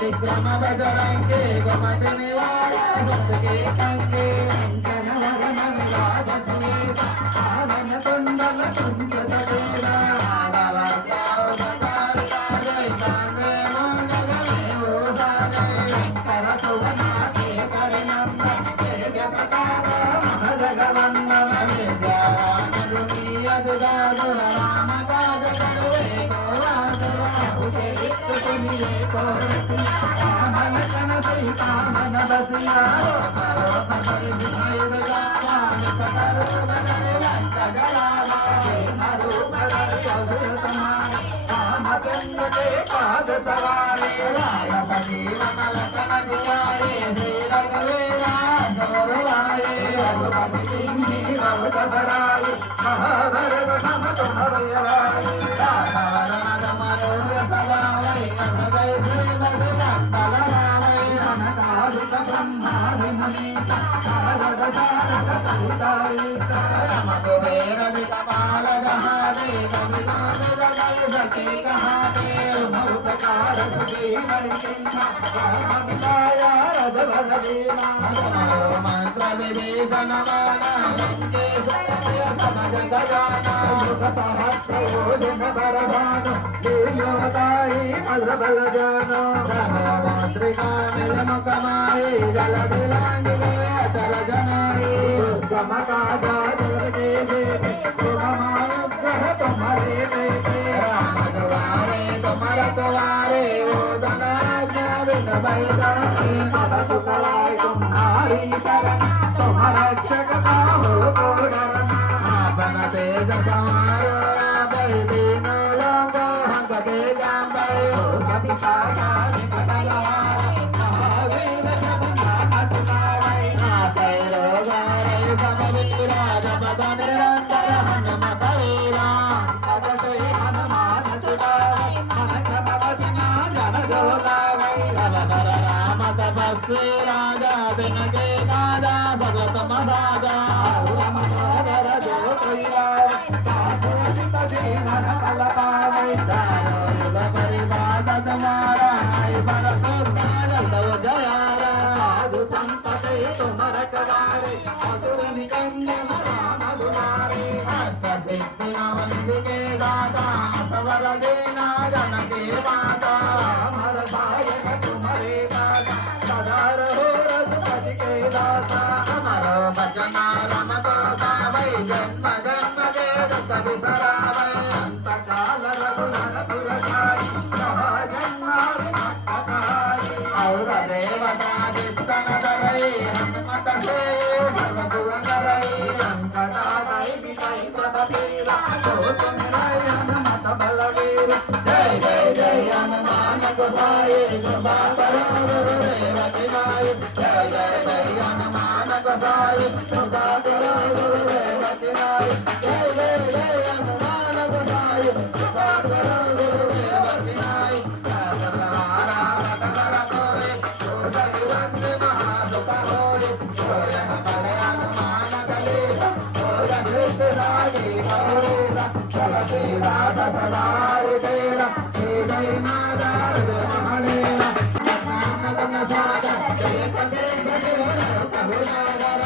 विक्रम बजरंगे गोमदनि वाला सबके संगे अंजन वदन राज समेत आवन कुंडल कुंजन देवा आगवत्याव सदाविराजय कामे मोदगमे भूषाजय शंकर सुवना केसरि नंदन तेज प्रताप महजगवंदन विद्यावान गुणीयत दादुर राम काज करुवे गोवादुर अभिषेक कुनिये कोरति कामन बसिया सरोपरि विजय जावान सकल सुबह लंक जलावा मरूप गए समान रामचंद्र के पाद सवारे राय सजीवन लखन जियाए श्री रघुवीरा सवर लाए रघुपति कीन्ही बहुत बड़ाई महाभारत सम तुम भयवाई राधावरण मनोज सवाई असगय श्रीमद लंका ब्रह्मादि मनीष नारद सारद सहिताई सरम कुबेर दिक्पाल जहाते कवि नारद कल सके कहाते उपकार सुखी वैकुंठ राम मिलाया रज भज दीना मंत्र विभीषण माना लंकेश्वर समझ गजाना युग सहस्र योजन बरभानु लील्योताई भद्र बल जानो मातृका मिलन कमाए जल दिलांगे अचल जनाए उत्तम काजा दुर्गे देवे तुम्हानुग्रह तुम्हारे बेटे राम द्वारे तुमर द्वारे ओ धनाज्ञा बिन बैसाखी सदा सुख लाय तुम्हारी शरण तुम रक्षक हो को डरना आपन तेज समारो भय दीनो लोगो हंक के जांबे हो कपि सागा निकटला राजा बिन के राजा सगत मसाजा रमनोदर जो कोई काशित जीवन बल पावे युग परिवाद तुम्हारा बल सुंदर तव जयारा साधु संत से तुम रखवारे असुर निकंदन राम दुलारे अष्ट सिद्धि नवनिधि दाता सबल देना जन के माता अमर सायक तुम्हारे दाता सदार हो रघुपति के दाता अमर भजन रम तो गावै जन्म जन्म के दुख बिसरावै अंत काल रघुनाथपुर जाई जन्मारि भक्त कहाई और देवता चित्तन धरै हनुमत से सर्व दुख धरै संकटादै विदै सब पीरा सो सुमिरै हनुमत बलवीर जय जय जय हनुमान गोसाई कृपा करो गुरुदेव की नाई जय जय जय हनुमान गोसाई कृपा करो गुरुदेव की नाई जय जय जय हनुमान गोसाई कृपा करो गुरुदेव की नाई सहारा रटकर कोरे छोटि वंदे महासुख होए सोयम करे हनुमान कलेसा होय सृष्टि राजी गौरेसा चलते दास सदा तेरा जय माता महादेवा नगन सागर जय कबे गरुड़ करुणागर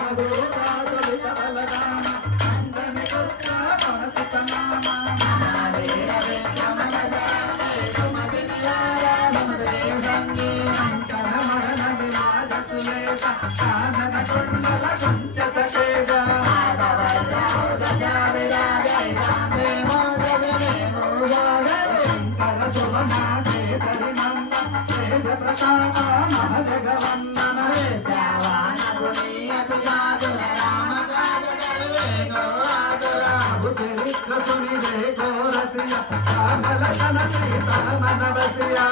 मधुरा तुलित बलराम अंजन पुत्र पवन नाम महावीर विक्रम बजरंगी कुमति निवारा सुमति संगी अंतर हरण विराज सुरेश कानन कुंडल कुंचित केश आगवत्याव गजा विराजय कामे मोदगमे भूषाजय शंकर सुवना केसरि नंदन तेज प्रताप महजगवंदन विद्यावान गुणीयत जादुर राम काज करुवे गोवादुर अभिषेक सुनिवे गोरसिया कामल सन सीता मन बसिया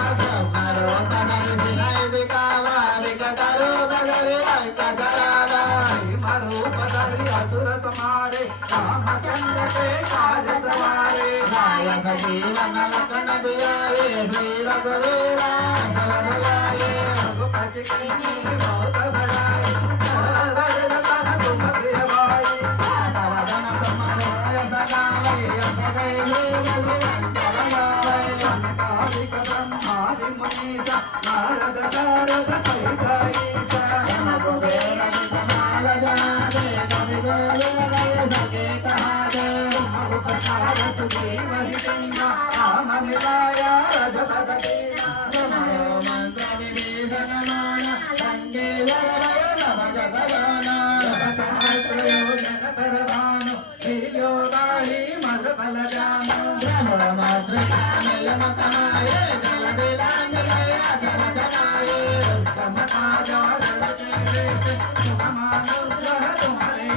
सरोपरि विजय दिखावा विकट रूप धरि लंक जलावा मरूप धरि असुर समारे रामचंद्र के काज सवारे राय सजीवन लखन जियाए श्री रघुवीरा सवर लाए रघुपति कीन्ही बहुत बड़ाई నారద సారద సహిత ఈశ నమ కుబేర వికమాల జాతే కవి గోవింద గయ సకే కహాదే మహు ప్రసాద సుఖీ మహితంగ ఆమ మిలాయ రజపద దీన నమో మంత్ర విభీషణ మాన సంగే జలవయ నమ జగదాన సహస్రయోజన పరమాను శ్రీయోగాహి మధు బల జాను బ్రహ్మ మాత్ర కామయ మకమాయ జల విలాంగలయ జనజనాయ ఉత్తమ కాజారకే సుఖమాను గ్రహ తుమరే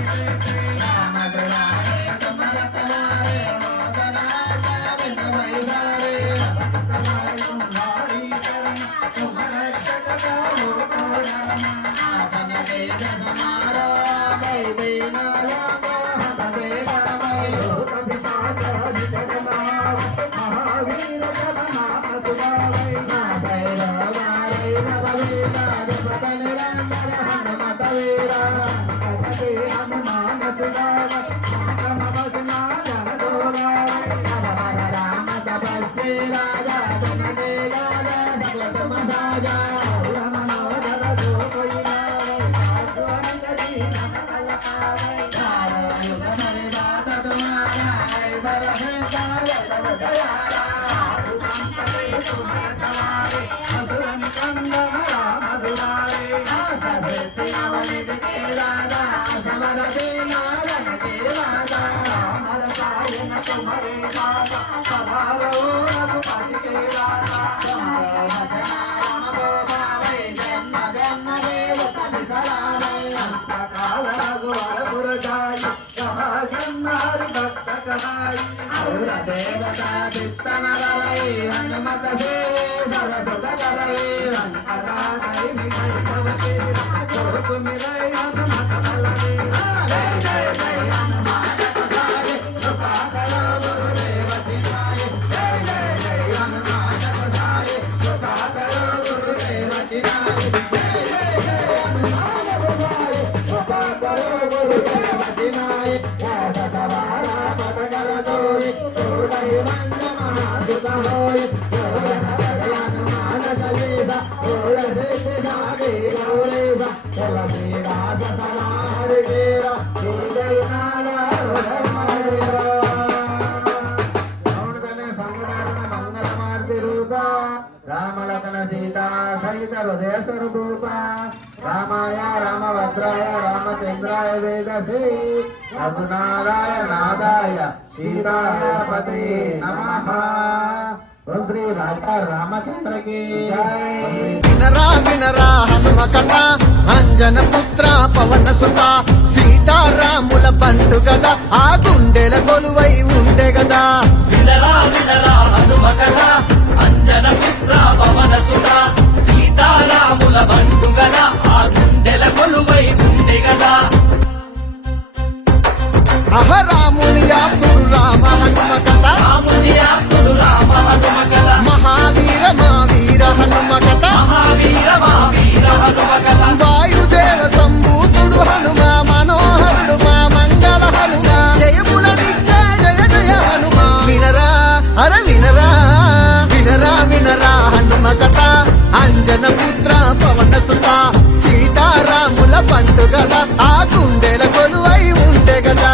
రామ దురారే తుమర కలారే మోదనాయ వినవై సారే నమస్కారాయ తుమ్హారీ శరణ్ తుమర జగత హో రామ ఆపన వేద సమారా వై వేనాయ హతదే రామై కభి సాచా జితనావ మహావీర జగన్నాథ సుభావై నాసై రావై నవవీరా విపద నిరంతర హనుమత వీరా కథతే హనుమాన సుభావ సమవసునా జన దోరావై నవవర రామ తపస్వి రాజా జనదే రాజా సకల మసాజా రమణోదర जो कोई लावै साधुअनंत जीवन कल पावै नारायण हरे बात तुम्हारा है बरहे काल तब दयारा सुमन कलारे मधुरन कंदन राम दुलारे सभेति अवनित के राजा समर दीना रन के राजा अमर सायन तुम्हारे दाता सवारो रघुपति के राजा तुम्हारा भजना राम को भावै जन्म जन्म देव कवि सरावै काल रघुवर पुर जाई कहा जन्मार भक्त कहाई और देवता चित्तन रवै हनुमत से सरसुत करै अंतराय मिलै सब तेरा सोक मिलै हनुमत बल देवा जय जय जय हनुमान गोसाई कृपा करो गुरुदेव तिनाय जय जय जय हनुमान गोसाई कृपा करो गुरुदेव तिनाय जय जय जय हनुमान गोसाई कृपा करो गुरुदेव तिनाय जय सतवारा पद कर दोई तोड़ै मंद महासुत होय जोरन बड़े हनुमान चालीसा होय सिद्धि साधे गौरीसा तुलसी दास सदा हरि केरा जय नाला हृदय महेरा रावणतने संगदारण मंगल मार्ति रूपा राम लखन सीता सहित हृदय स्वरूपा रामाय रामभद्राय रामचंद्राय वेदसे रघुनाथाय नाथाय सीतापते नमः ओम श्री राधा रामचंद्र की जय వినరా వినరా హనుమకట అంజన పుత్ర పవన సుత సీతారాముల బంటు గదా ఆ గుండెల కొలువై ఉండే గదా వినరా వినరా హనుమకథ అంజన పుత్ర పవన సుత సీతారాముల బంటు గదా ఆ గుండెల కొలువై ఉండే గదా అహ రాముని ఆప్తుడు రామ హనుమకట రాముని ఆప్తుడు రామ హనుమకథ మహావీర మా వీర హనుమకట మహావీర మా వీర హనుమకథ వాయుదేవ సంభూతుడు హనుమ మనోహరుడు మా మంగళ హనుమ జయములనిచ్చే జయ జయ హనుమ వినరా అర వినరా వినరా వినరా హనుమకట అంజన పుత్ర పవన సుత సీతారాముల పండు గదా ఆ గుండెల కొలువై ఉండే గదా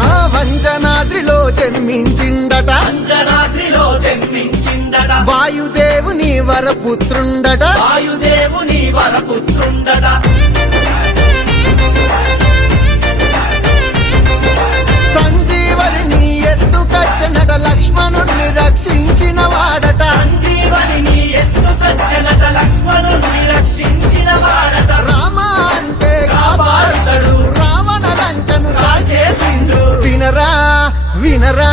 ఆ వంజనాద్రిలో జన్మించిండట అంజనాద్రిలో జన్మించిందట వాయుదేవుని వరపుత్రుండట వాయుదేవుని వరపుత్రుండట సంజీవని ఎత్తుకచ్చనట లక్ష్మణుడిని రక్షించిన వాడట సంజీవని ఎత్తుకొచ్చనట లక్ష్మణుని రక్షించిన వాడట రామ అంటే కాపాడుతాడు రావణ లంకను రాజేసిండు వినరా వినరా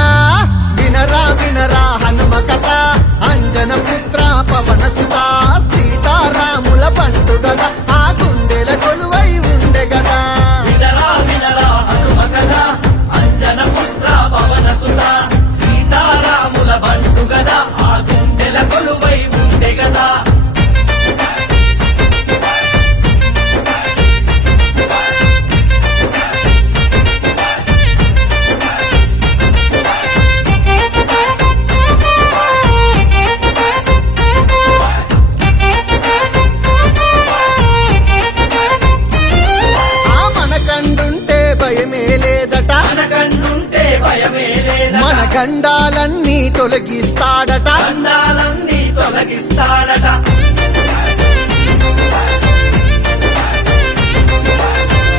వినరా వినరా హనుమకథ అంజన పుత్ర పవన సుత సీతారాముల పండు గదా ఆ గుండెల కొలువై ఉండే గదా వినరా వినరా హనుమకథ అంజన పుత్ర పవన సుత సీతారాముల బంటు తొలగిస్తాడట దండాలన్నీ తొలగిస్తాడట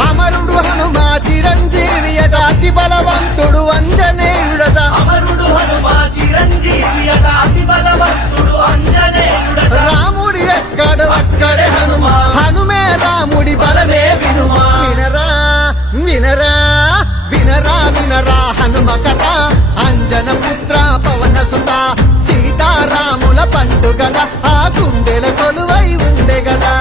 అమరుడు హనుమ చిరంజీవి అట అతి బలవంతుడు అంజనేయుడట అమరుడు హనుమ చిరంజీవి అట అతి బలవంతుడు అంజనేయుడట రాముడి ఎక్కడు అక్కడే హనుమ హనుమే రాముడి బలమే వినుమా వినరా వినరా వినరా వినరా హనుమ కథ అంజన పుత్ర పవన సుత సీతారాముల పండుగ ఆ గుండెల కొలువై ఉండే గదా